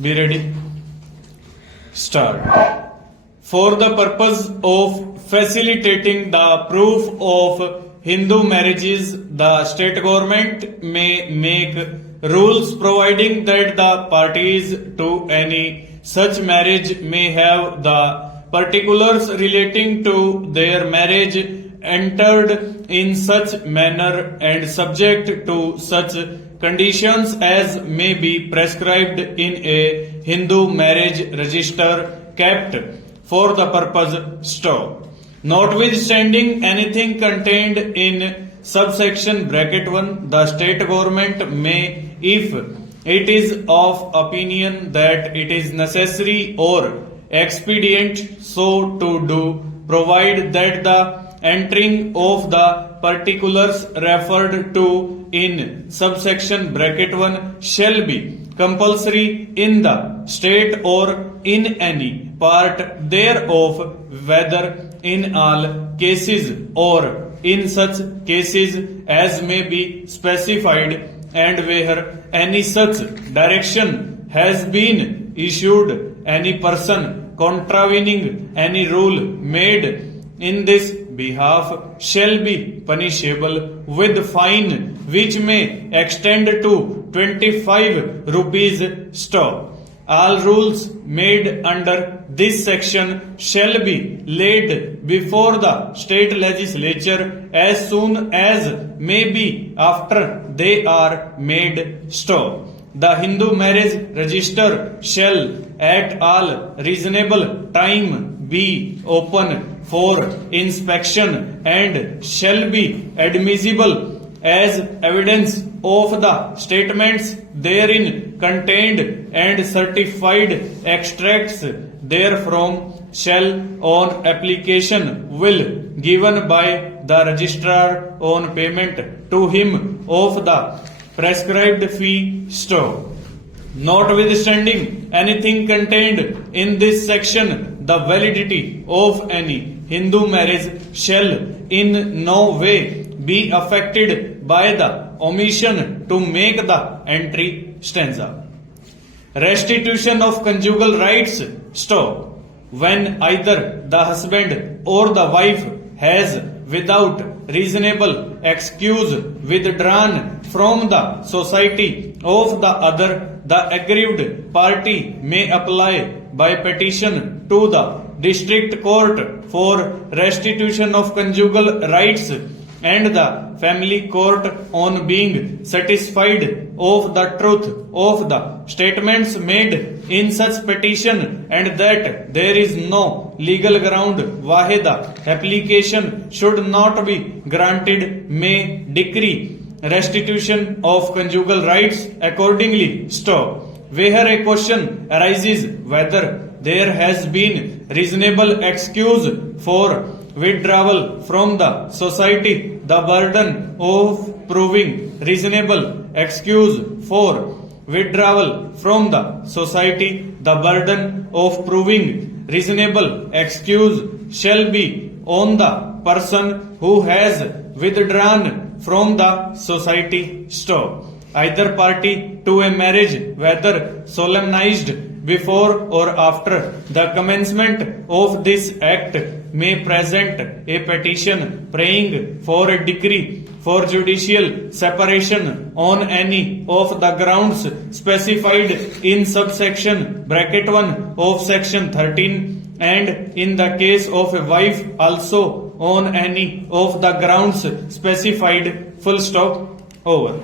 Be ready. Start. For the purpose of facilitating the proof of Hindu marriages, the state government may make rules providing that the parties to any such marriage may have the particulars relating to their marriage entered in such manner and subject to such conditions as may be prescribed in a Hindu marriage register kept for the purpose. Stop. Notwithstanding anything contained in subsection bracket 1, the state government may, if it is of opinion that it is necessary or expedient so to do, provide that the entering of the particulars referred to in subsection bracket 1 shall be compulsory in the state or in any part thereof, whether in all cases or in such cases as may be specified, and where any such direction has been issued, any person contravening any rule made in this behalf shall be punishable with fine which may extend to 25 rupees. Stop. All rules made under this section shall be laid before the state legislature as soon as may be after they are made. Stop. The Hindu marriage register shall at all reasonable time be open for inspection and shall be admissible as evidence of the statements therein contained, and certified extracts therefrom shall on application will given by the registrar on payment to him of the prescribed fee. Stop. Notwithstanding anything contained in this section, the validity of any Hindu marriage shall in no way be affected by the omission to make the entry. Stanza. Restitution of conjugal rights. Stop. When either the husband or the wife has without reasonable excuse withdrawn from the society of the other, the aggrieved party may apply by petition to the district court for restitution of conjugal rights, and the family court, on being satisfied of the truth of the statements made in such petition and that there is no legal ground why the application should not be granted, may decree restitution of conjugal rights accordingly. Stop. Where a question arises whether there has been reasonable excuse for withdrawal from the society, the burden of proving reasonable excuse for withdrawal from the society, the burden of proving reasonable excuse shall be on the person who has withdrawn from the society. Stop. Either party to a marriage, whether solemnized before or after the commencement of this act, may present a petition praying for a decree for judicial separation on any of the grounds specified in subsection bracket 1 of section 13, and in the case of a wife also on any of the grounds specified. Full stop. Over.